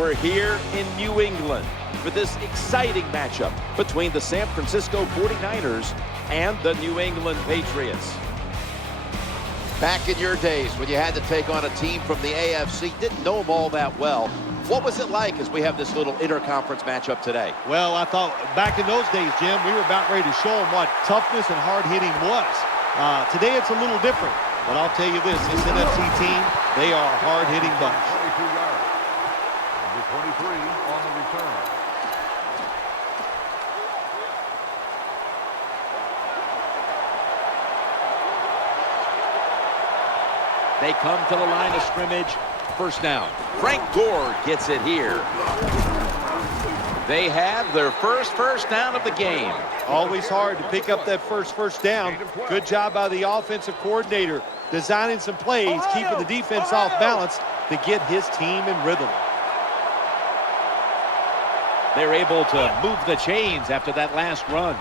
We're here in New England for this exciting matchup between the San Francisco 49ers and the New England Patriots. Back in your days when you had to take on a team from the AFC, didn't know them all that well. What was it like as we have this little interconference matchup today? Well, I thought back in those days, Jim, we were about ready to show them what toughness and hard-hitting was. Today it's a little different, but I'll tell you this NFC team, they are a hard-hitting bunch. 22 yards. Number 23 on the return. They come to the line of scrimmage. First down. Frank Gore gets it here. They have their first down of the game. Always hard to pick up that first down. Good job by the offensive coordinator designing some plays, keeping the defense off balance to get his team in rhythm. They're able to move the chains after that last run.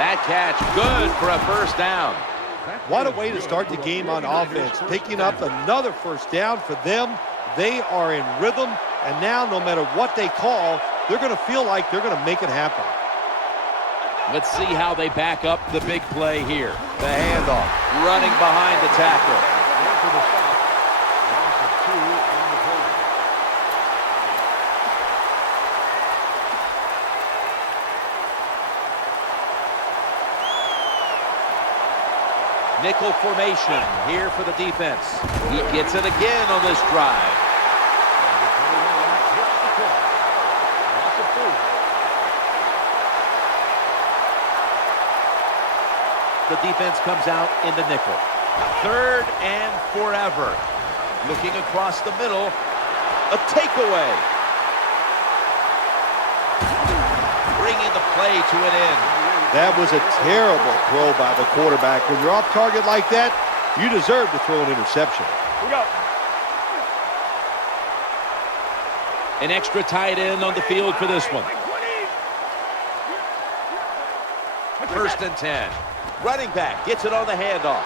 That catch good for a first down. What a way to start the game on offense. Picking up another first down for them. They are in rhythm, and now no matter what they call, they're going to feel like they're going to make it happen. Let's see how they back up the big play here. The handoff, running behind the tackle. Loss of 2 on the play. Nickel formation here for the defense. He gets it again on this drive. Loss of 4. The defense comes out in the nickel. 3rd and forever. Looking across the middle. A takeaway. Bringing the play to an end. That was a terrible throw by the quarterback. When you're off target like that, you deserve to throw an interception. An extra tight end on the field for this one. 1st and 10. Running back gets it on the handoff.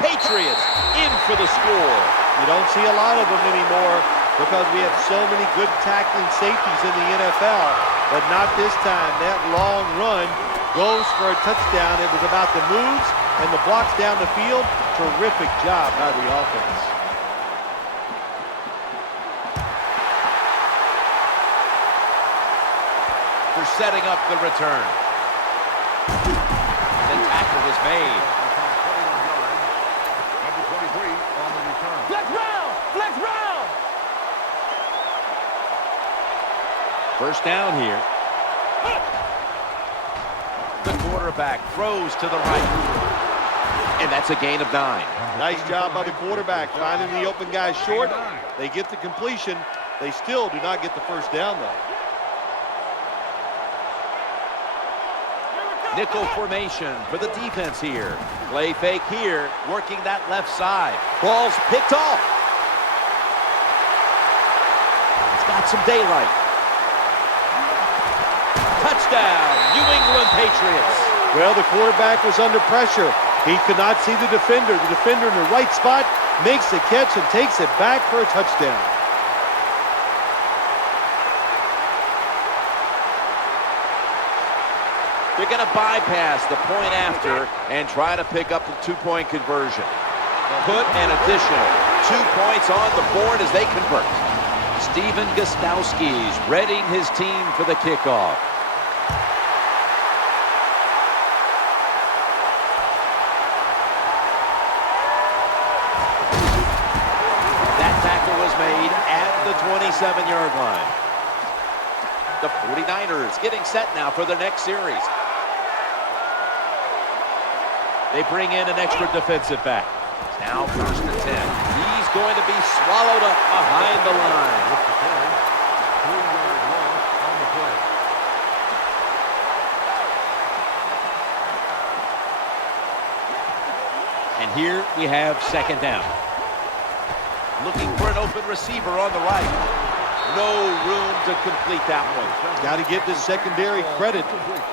Patriots in for the score. You don't see a lot of them anymore because we have so many good tackling safeties in the NFL, but not this time. That long run goes for a touchdown. It was about the moves and the blocks down the field. Terrific job by the offense. For setting up the return. The tackle was made. Number 23 on the return. Flex round! First down here. The quarterback throws to the right. And that's a gain of 9. Nice job by the quarterback finding the open guy short. They get the completion. They still do not get the first down, though. Nickel formation for the defense here. Play fake here, working that left side. Ball's picked off. It's got some daylight. Touchdown, New England Patriots. Well, the quarterback was under pressure. He could not see the defender. The defender in the right spot makes the catch and takes it back for a touchdown. They're going to bypass the point after and try to pick up the 2-point conversion. Put an additional 2 points on the board as they convert. Steven Gostowski's readying his team for the kickoff. That tackle was made at the 27-yard line. The 49ers getting set now for the next series. They bring in an extra defensive back. Now 1st and 10. He's going to be swallowed up behind the line. 3-yard loss on the play. And here we have 2nd down. Looking for an open receiver on the right. No room to complete that one. Got to give this secondary credit.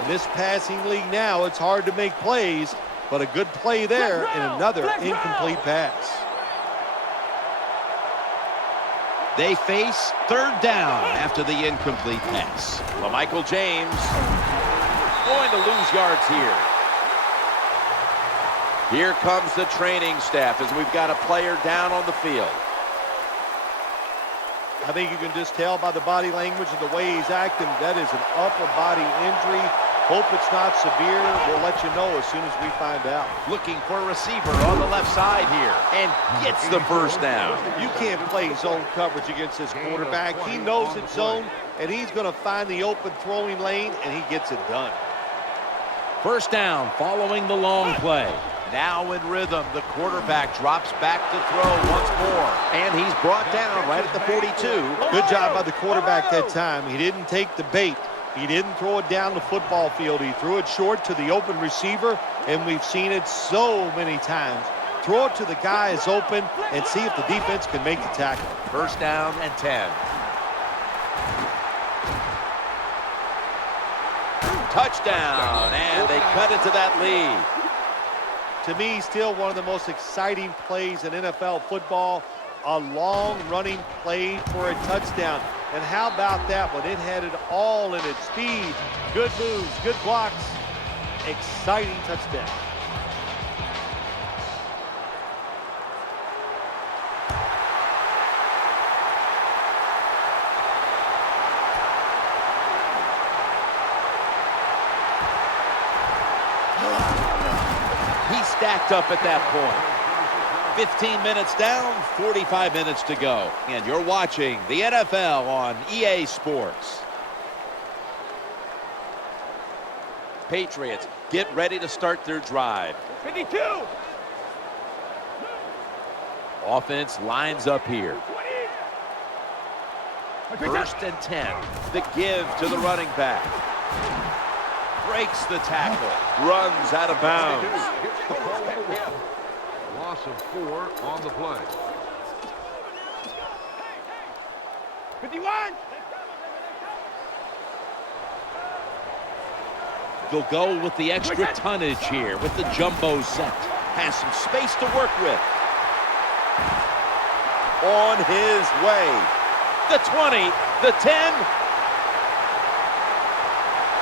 In this passing league now, it's hard to make plays. but a good play there and another incomplete pass. They face third down after the incomplete pass. Michael James going to lose yards here. Here comes the training staff as we've got a player down on the field. I think you can just tell by the body language and the way he's acting that is an upper body injury. Hope it's not severe. We'll let you know as soon as we find out. Looking for a receiver on the left side here and gets the first down. You can't play zone coverage against this quarterback. He knows it's zone, and he's going to find the open throwing lane, and he gets it done. First down following the long play. Now in rhythm, the quarterback drops back to throw once more. And he's brought down right at the 42. Good job by the quarterback that time. He didn't take the bait. He didn't throw it down the football field. He threw it short to the open receiver, and we've seen it so many times. Throw it to the guy is open and see if the defense can make the tackle. First down and 10. Touchdown, and they cut into that lead. To me, still one of the most exciting plays in NFL football. A long running play for a touchdown. And how about that one? It had it all in its speed. Good moves, good blocks. Exciting touchdown. He's stacked up at that point. 15 minutes down, 45 minutes to go. And you're watching the NFL on EA Sports. Patriots get ready to start their drive. 52. Offense lines up here. 20. First and 10. The give to the running back. Breaks the tackle. Runs out of bounds. Loss of 4 on the play. 51. They'll go with the extra tonnage here with the jumbo set. Has some space to work with. On his way. The 20, the 10.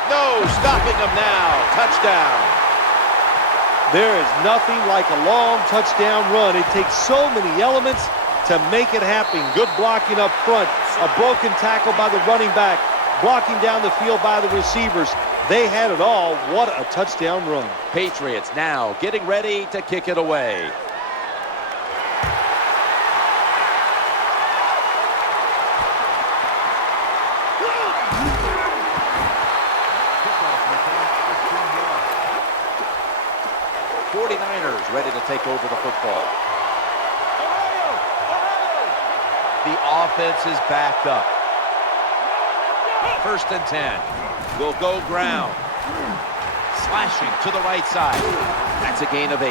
No, stopping him now. Touchdown. There is nothing like a long touchdown run. It takes so many elements to make it happen. Good blocking up front, a broken tackle by the running back, blocking down the field by the receivers. They had it all. What a touchdown run. Patriots now getting ready to kick it away. Ready to take over the football. The offense is backed up. First and 10. Will go ground. Slashing to the right side. That's a gain of 8.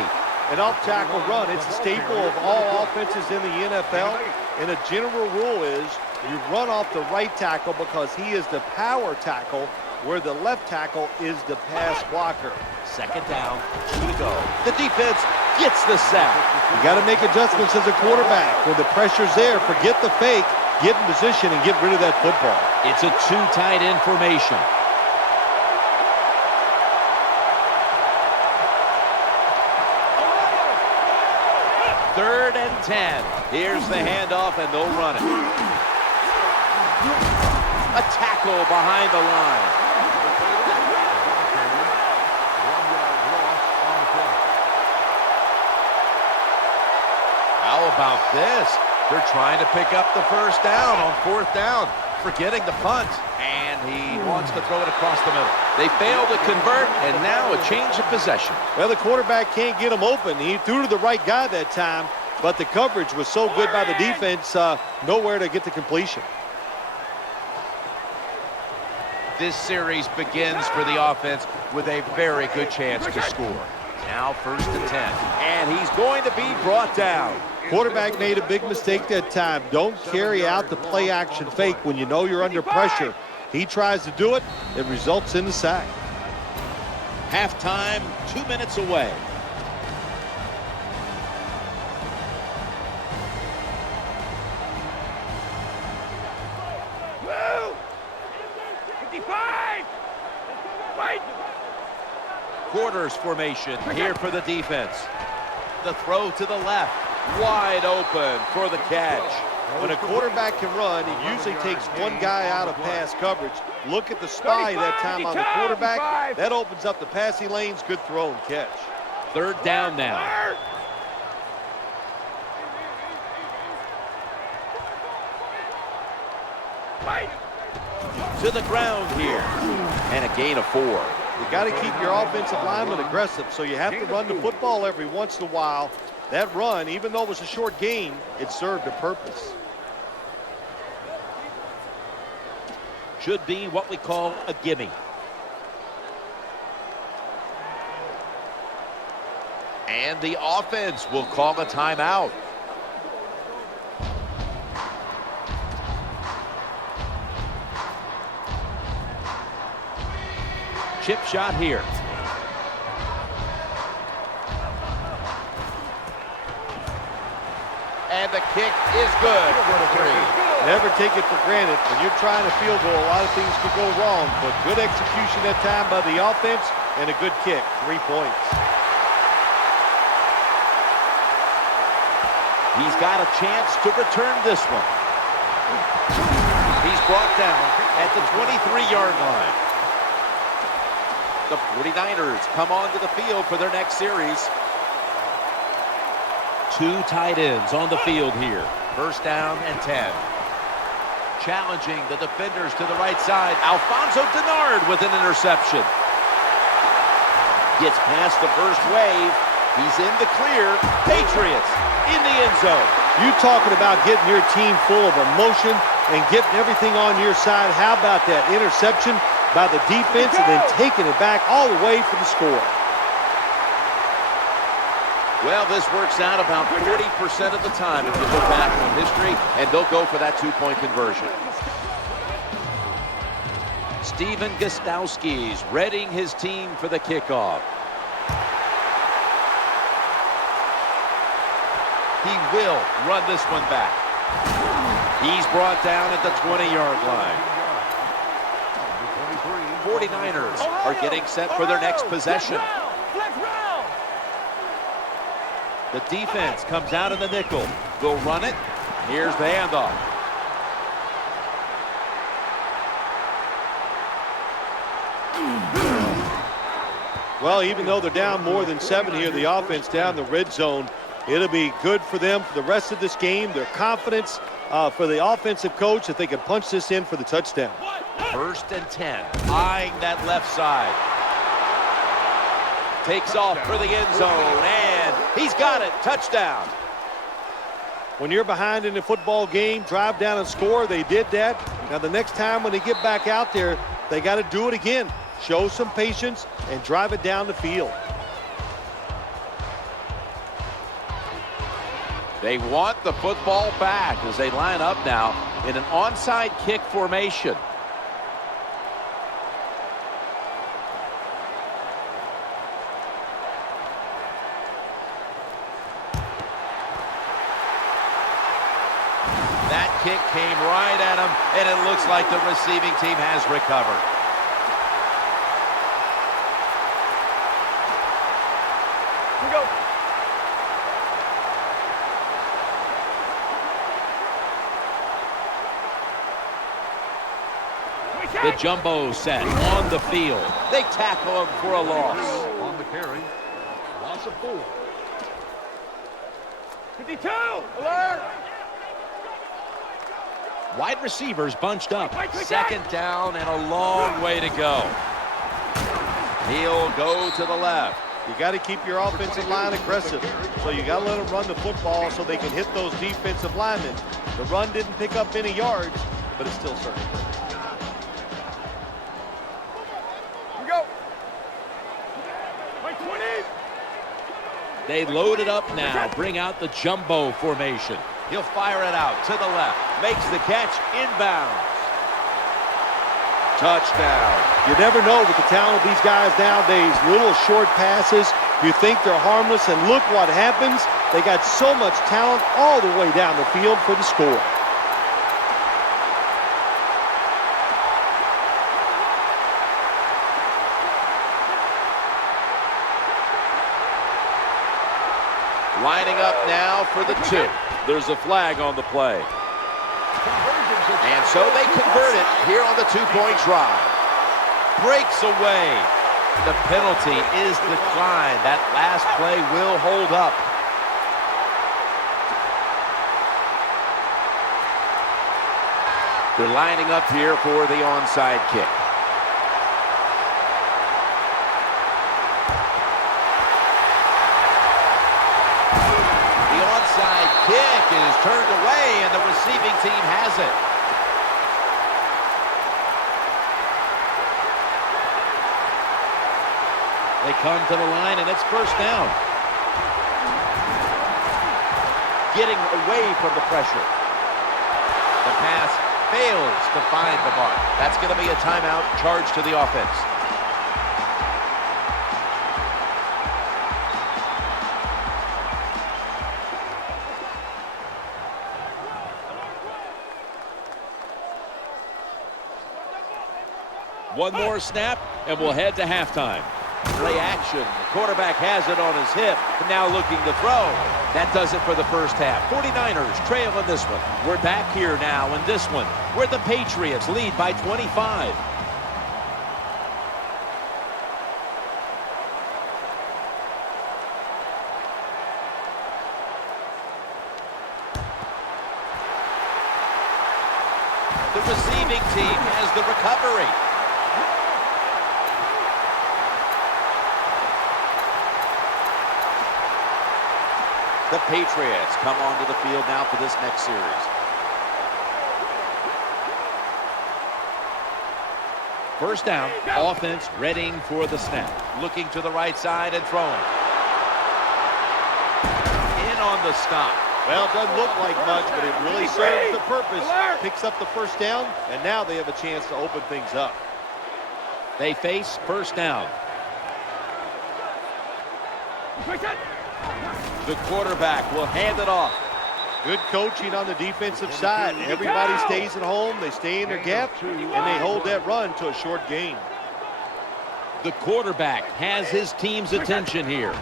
An off-tackle run, it's a staple of all offenses in the NFL. And a general rule is you run off the right tackle because he is the power tackle, where the left tackle is the pass blocker. Second down, 2 to go. The defense gets the sack. You got to make adjustments as a quarterback. When the pressure's there, forget the fake, get in position and get rid of that football. It's a too tight end formation. Third and 10. Here's the handoff, and they'll run it. A tackle behind the line. How about this? They're trying to pick up the first down on 4th down, forgetting the punt, and he wants to throw it across the middle. They failed to convert, and now a change of possession. Well, the quarterback can't get him open. He threw to the right guy that time, but the coverage was so good by the defense, nowhere to get the completion. This series begins for the offense with a very good chance to score. Now first and 10, and he's going to be brought down. Quarterback made a big mistake that time. Don't carry out the play action fake when you know you're under pressure. He tries to do it, it results in the sack. Halftime, 2 minutes away. quarters formation here for the defense. The throw to the left, wide open for the catch. When a quarterback can run, it usually takes one guy out of pass coverage. Look at the spy that time on the quarterback. That opens up the passing lanes. Good throw and catch. Third down now. To the ground here. And a gain of 4. You got to keep your offensive lineman aggressive, so you have to run the football every once in a while. That run, even though it was a short gain, it served a purpose. Should be what we call a gimme. And the offense will call a timeout. Chip shot here. And the kick is good for the 3. Never take it for granted. When you're trying a field goal, a lot of things could go wrong, but good execution that time by the offense and a good kick. 3 points. He's got a chance to return this one. He's brought down at the 23-yard line. The 49ers come onto the field for their next series. 2 tight ends on the field here. First down and 10. Challenging the defenders to the right side. Alfonso Denard with an interception. Gets past the first wave. He's in the clear. Patriots in the end zone. You talking about getting your team full of emotion and getting everything on your side. How about that interception by the defense and then taking it back all the way for the score? Well, this works out about 40% of the time if you look back on history, and they'll go for that 2-point conversion. Steven Gostkowski's readying his team for the kickoff. He will run this one back. He's brought down at the 20-yard line. 49ers are getting set for their next possession. The defense comes out in the nickel. They'll run it. Here's the handoff. Well, even though they're down more than 7 here, the offense down the red zone, it'll be good for them for the rest of this game. Their confidence for the offensive coach that they can punch this in for the touchdown. First and 10, eyeing that left side. Takes off for the end zone, and he's got it. Touchdown. When you're behind in a football game, drive down and score. They did that. Now the next time when they get back out there, they got to do it again. Show some patience and drive it down the field. They want the football back as they line up now in an onside kick formation. That kick came right at him, and it looks like the receiving team has recovered. Here we go. The jumbo set on the field. They tackle him for a loss. On the carry. Loss of 4. 52. Alert. Wide receivers bunched up. Second down and a long way to go. He'll go to the left. You got to keep your offensive line aggressive. So you got to let them run the football so they can hit those defensive linemen. The run didn't pick up any yards, but it still served. Here we go. 20. They load it up now. Bring out the jumbo formation. He'll fire it out to the left. Makes the catch inbounds. Touchdown. You never know with the talent of these guys nowadays. Little short passes. You think they're harmless, and look what happens. They got so much talent all the way down the field for the score. Lining up now for the 2. There's a flag on the play. And so they convert it here on the 2-point try. Breaks away. The penalty is declined. That last play will hold up. They're lining up here for the onside kick. The onside kick is turned away, and the receiving team has it. They come to the line, and it's first down. Getting away from the pressure. The pass fails to find the mark. That's going to be a timeout charged to the offense. One more snap, and we'll head to halftime. Play action. The quarterback has it on his hip, and now looking to throw. That does it for the first half. 49ers trail in this one. We're back here now in this one, where the Patriots lead by 25. The receiving team has the recovery. The Patriots come onto the field now for this next series. First down, offense readying for the snap. Looking to the right side and throwing. In on the stop. Well, it doesn't look like much, but it really serves the purpose. Picks up the first down, and now they have a chance to open things up. They face first down. The quarterback will hand it off. Good coaching on the defensive side. Everybody stays at home. They stay in their gap, and they hold that run to a short gain. The quarterback has his team's attention here.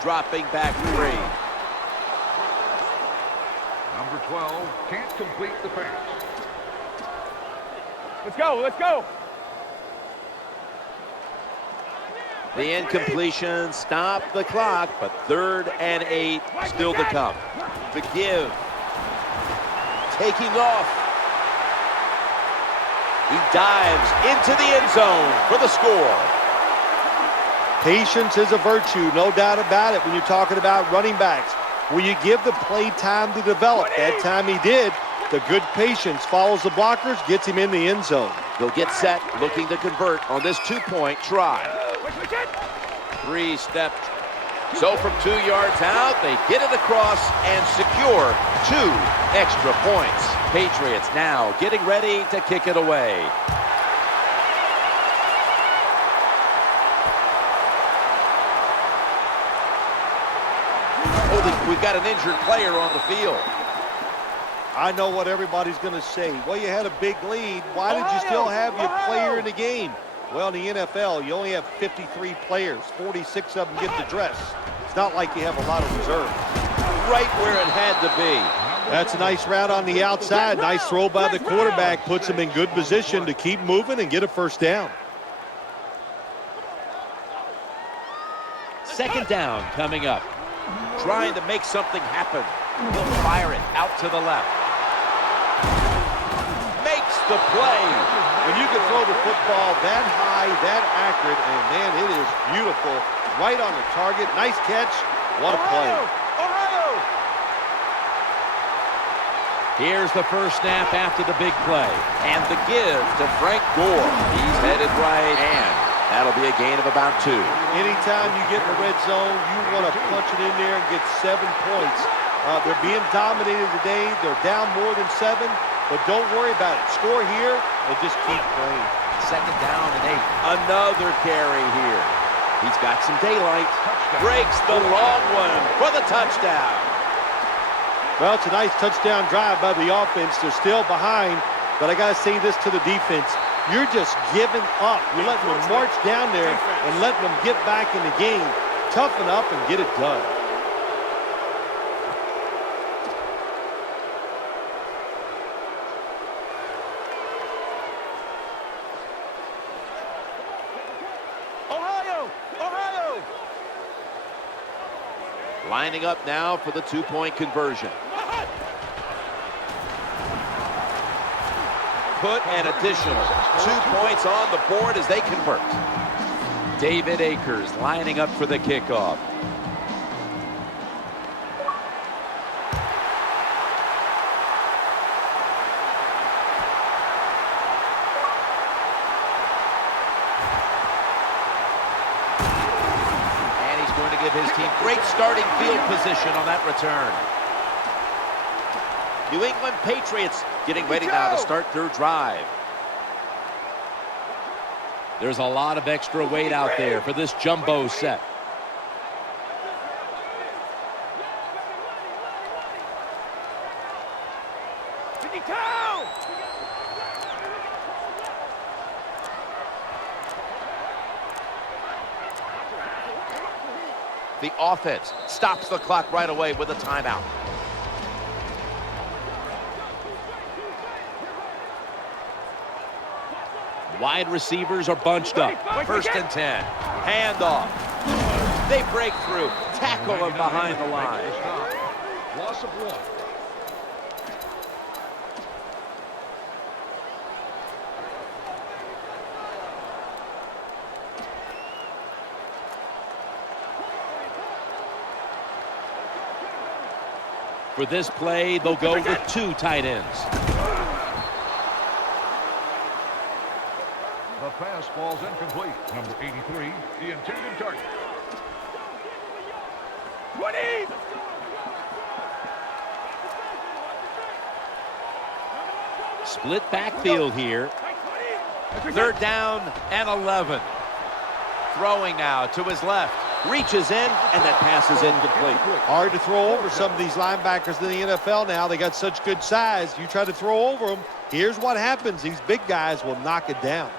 Dropping back 3. Number 12 can't complete the pass. Let's go, let's go. The incompletion stopped the clock, but 3rd and 8 still to come. The give. Taking off. He dives into the end zone for the score. Patience is a virtue, no doubt about it, when you're talking about running backs. When you give the play time to develop, that time he did. The good patience follows the blockers, gets him in the end zone. They'll get set, looking to convert on this 2-point try. 3 steps. So from 2 yards out, they get it across and secure 2 extra points. Patriots now getting ready to kick it away. Oh, we've got an injured player on the field. I know what everybody's going to say. Well, you had a big lead. Why did you still have your player in the game? Well, in the NFL, you only have 53 players. 46 of them get the dress. It's not like you have a lot of reserve. Right where it had to be. That's a nice route on the outside. Nice throw by the quarterback. Puts him in good position to keep moving and get a first down. Second down coming up. Trying to make something happen. He'll fire it out to the left. Makes the play. When you can throw the football that high, that accurate, and man, it is beautiful. Right on the target. Nice catch. What a play. Here's the first snap after the big play. And the give to Frank Gore. He's headed right, and that'll be a gain of about 2. Anytime you get in the red zone, you want to punch it in there and get 7 points. They're being dominated today. They're down more than 7, but don't worry about it. Score here and just keep playing. Second down and 8. Another carry here. He's got some daylight. Breaks the long one for the touchdown. Well, it's a nice touchdown drive by the offense. They're still behind, but I got to say this to the defense. You're just giving up. You're letting them march down there and letting them get back in the game. Toughen up and get it done. Lining up now for the two-point conversion. Put an additional 2 points on the board as they convert. David Akers lining up for the kickoff. And he's going to give his team great starting field position on that return. New England Patriots getting ready now to start their drive. There's a lot of extra weight out there for this jumbo set. The offense stops the clock right away with a timeout. Wide receivers are bunched up. 1st and 10. Handoff. They break through. Tackle him behind the line. Loss of 1. For this play, they'll go with 2 tight ends. The pass falls incomplete. Number 83, the intended target. 20! Split backfield here. 3rd down and 11. Throwing now to his left. Reaches in, and that pass is incomplete. Hard to throw over some of these linebackers in the NFL now. They got such good size. You try to throw over them, here's what happens. These big guys will knock it down.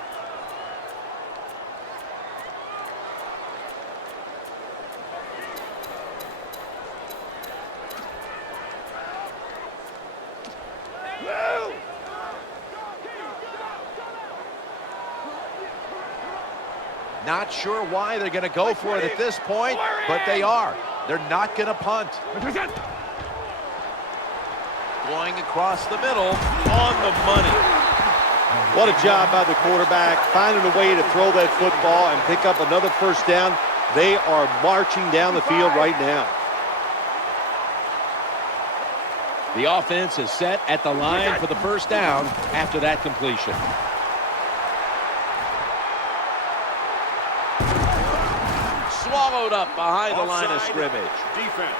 Not sure why they're going to go for it at this point, but they are. They're not going to punt. Going across the middle on the money. What a job by the quarterback, finding a way to throw that football and pick up another 1st down. They are marching down the field right now. The offense is set at the line for the 1st down after that completion. Swallowed up behind the line of scrimmage. Defense.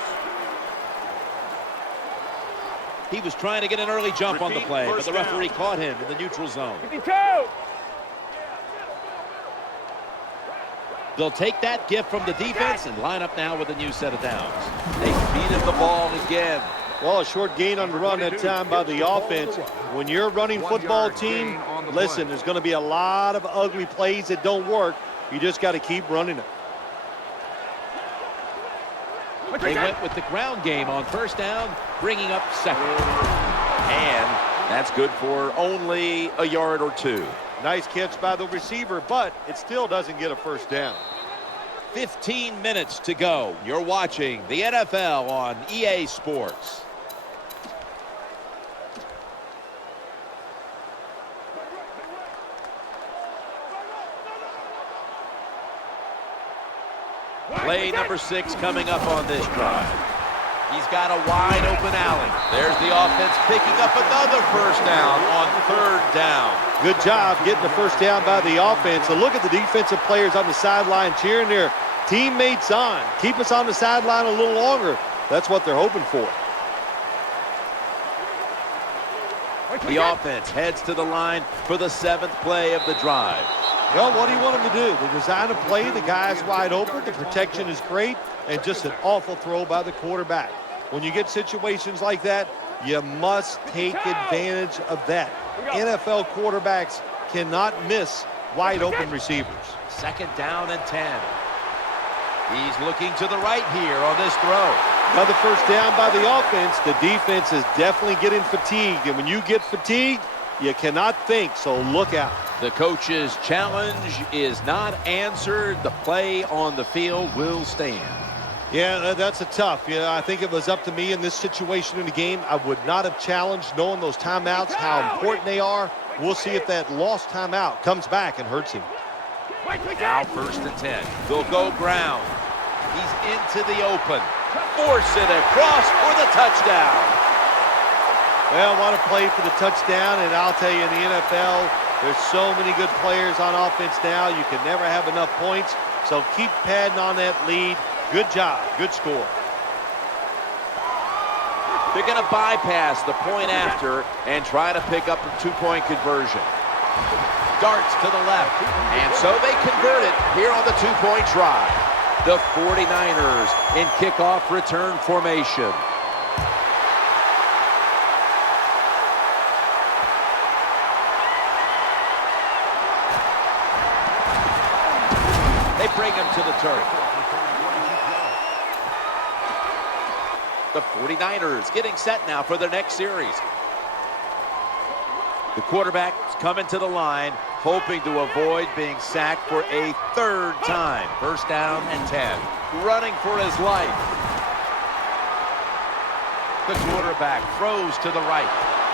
He was trying to get an early jump on the play, but the referee caught him in the neutral zone. 52! They'll take that gift from the defense and line up now with a new set of downs. They feed him the ball again. Well, a short gain on the run that time by the offense. When you're a running football team, listen, there's going to be a lot of ugly plays that don't work. You just got to keep running it. They went with the ground game on 1st down, bringing up 2nd. And that's good for only a yard or 2. Nice catch by the receiver, but it still doesn't get a 1st down. 15 minutes to go. You're watching the NFL on EA Sports. Play number 6 coming up on this drive. He's got a wide open alley. There's the offense picking up another 1st down on 3rd down. Good job getting the 1st down by the offense. So look at the defensive players on the sideline cheering their teammates on. Keep us on the sideline a little longer. That's what they're hoping for. The offense heads to the line for the 7th play of the drive. Well, what do you want them to do? They design a play, the guy's wide open, the protection is great, and just an awful throw by the quarterback. When you get situations like that, you must take advantage of that. NFL quarterbacks cannot miss wide open receivers. 2nd down and 10. He's looking to the right here on this throw. Another 1st down by the offense. The defense is definitely getting fatigued, and when you get fatigued, you cannot think, so look out. The coach's challenge is not answered. The play on the field will stand. Yeah, that's a tough. I think if it was up to me in this situation in the game, I would not have challenged, knowing those timeouts, how important they are. We'll see if that lost timeout comes back and hurts him. Now 1st and 10. They'll go ground. He's into the open. Force it across for the touchdown. Well, want to play for the touchdown, and I'll tell you, in the NFL, there's so many good players on offense now. You can never have enough points, so keep padding on that lead. Good job. Good score. They're going to bypass the point after and try to pick up a 2-point conversion. Darts to the left, and so they convert it here on the 2-point try. The 49ers in kickoff return formation. They bring him to the turf. The 49ers getting set now for their next series. The quarterback is coming to the line, hoping to avoid being sacked for a 3rd time. 1st down and 10. Running for his life. The quarterback throws to the right.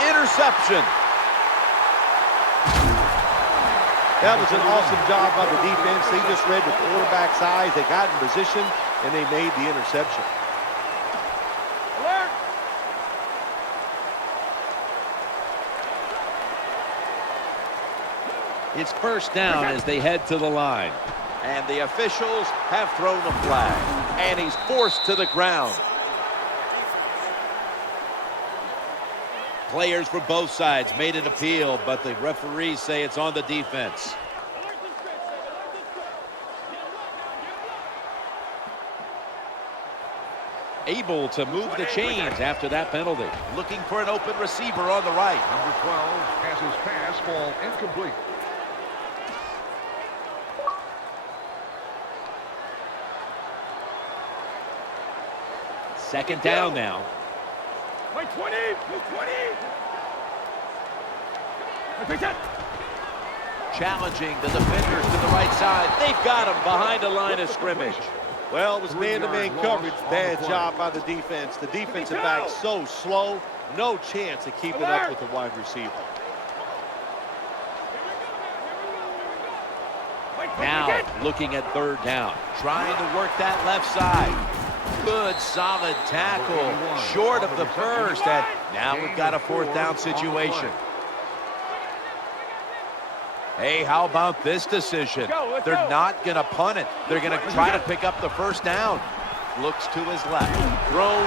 Interception. That was an awesome job by the defense. They just read the quarterback's eyes. They got in position, and they made the interception. Alert! It's 1st down as they head to the line. And the officials have thrown a flag. And he's forced to the ground. Players for both sides made an appeal, but the referees say it's on the defense. Able to move the chains after that penalty. Looking for an open receiver on the right. Number 12 has his pass ball incomplete. Second down now. Wait, 20! Move 20! Wait, 10! Challenging the defenders to the right side. They've got him behind the line of scrimmage. Well, it was man-to-man coverage. Bad job by the defense. The defensive back so slow, no chance of keeping up with the wide receiver. Now looking at 3rd down. Trying to work that left side. Good, solid tackle. Short of the 1st. And now we've got a 4th down situation. Hey, how about this decision? They're not going to punt it. They're going to try to pick up the 1st down. Looks to his left. Thrown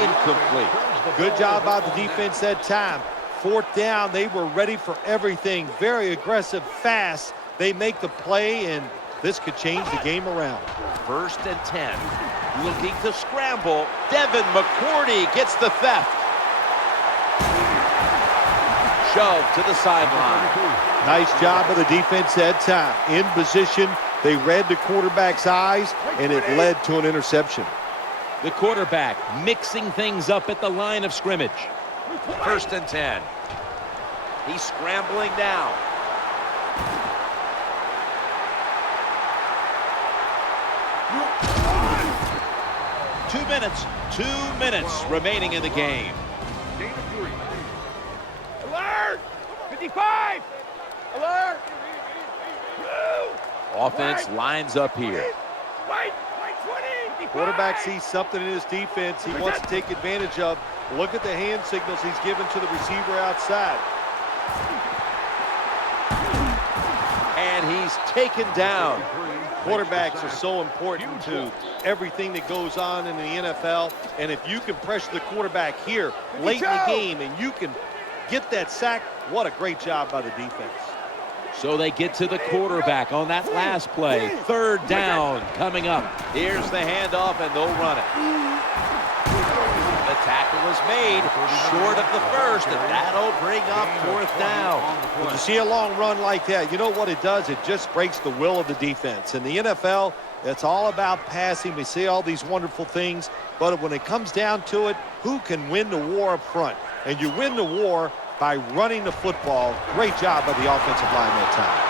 incomplete. Good job by the defense that time. 4th down, they were ready for everything. Very aggressive, fast. They make the play, and this could change the game around. 1st and 10. Looking to scramble. Devin McCourty gets the theft. Shoved to the sideline. Nice job of the defense that time. In position, they read the quarterback's eyes, and it led to an interception. The quarterback mixing things up at the line of scrimmage. 1st and 10. He's scrambling now. Two minutes remaining in the game. Gain of 3. Alert! 55! Alert! Move! Offense lines up here. Wait, 20! Quarterback sees something in his defense he wants to take advantage of. Look at the hand signals he's given to the receiver outside. And he's taken down. Quarterbacks are so important to everything that goes on in the NFL. And if you can pressure the quarterback here late in the game and you can get that sack, what a great job by the defense. So they get to the quarterback on that last play. 3rd down coming up. Here's the handoff, and they'll run it. The tackle is made short of the 1st, and that'll bring up 4th down. When you see a long run like that, you know what it does? It just breaks the will of the defense. In the NFL, it's all about passing. We see all these wonderful things, but when it comes down to it, who can win the war up front? And you win the war by running the football. Great job by the offensive line that time.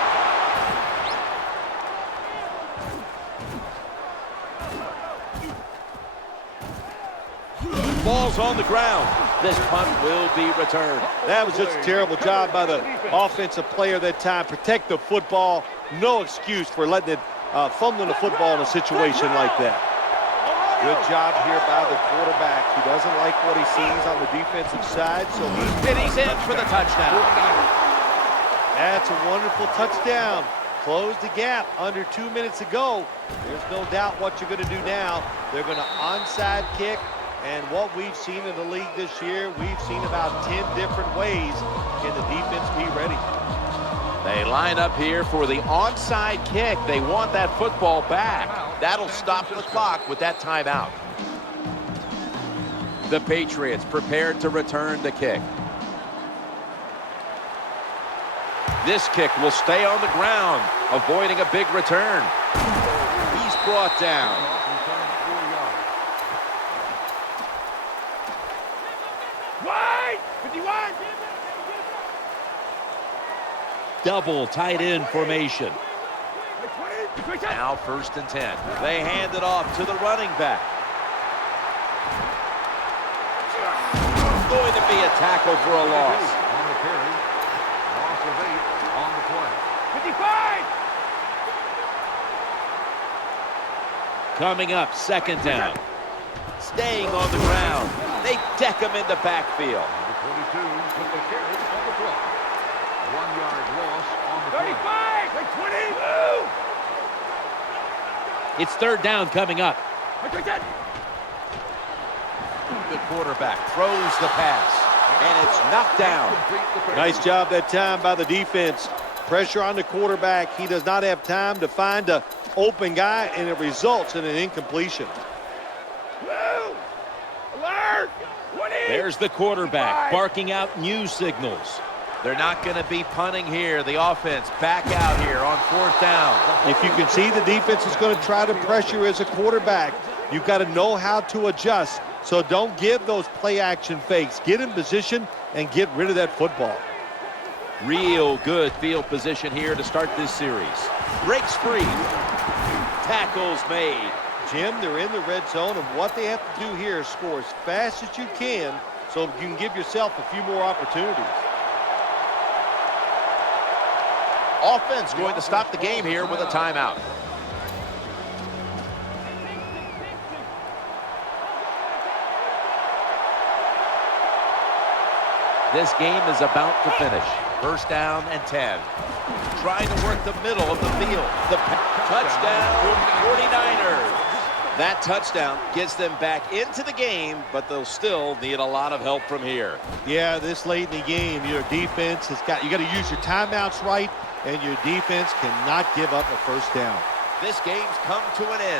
Ball's on the ground. This punt will be returned. That was just a terrible job by the offensive player that time. Protect the football. No excuse for letting it fumbling the football in a situation like that. Good job here by the quarterback. He doesn't like what he sees on the defensive side, so He's in for the touchdown. that's a wonderful touchdown. Close the gap under 2 minutes ago. There's no doubt what you're going to do now. They're going to onside kick, and what we've seen in the league this year, we've seen about 10 different ways. Can the defense be ready? They line up here for the onside kick. They want that football back. That'll stop the clock with that timeout. The Patriots prepared to return the kick. This kick will stay on the ground, avoiding a big return. He's brought down. Wide! 51! Double tight end formation. Wide 20! Now 1st and 10. They hand it off to the running back. Going to be a tackle for a loss. On the carry. Loss of 8 on the play. 55! Coming up, 2nd down. Staying on the ground. They deck him into backfield. Number 22 with the carry on the play. 1-yard loss on the play. 35! Like 20! It's 3rd down coming up. Like 10! The quarterback throws the pass, and it's knocked down. Nice job that time by the defense. Pressure on the quarterback. He does not have time to find an open guy, and it results in an incompletion. Woo! Alert! 20! There's the quarterback barking out new signals. They're not going to be punting here. The offense back out here on 4th down. If you can see the defense is going to try to pressure as a quarterback, you've got to know how to adjust. So don't give those play action fakes. Get in position and get rid of that football. Real good field position here to start this series. Breaks free. Tackles made. Jim, they're in the red zone, and what they have to do here is score as fast as you can so you can give yourself a few more opportunities. Offense going to stop the game here with a timeout. This game is about to finish. 1st down and 10. Trying to work the middle of the field. The touchdown, 49ers. That touchdown gets them back into the game, but they'll still need a lot of help from here. Yeah, this late in the game, your defense has got, you got to use your timeouts right, and your defense cannot give up a 1st down. This game's come to an end.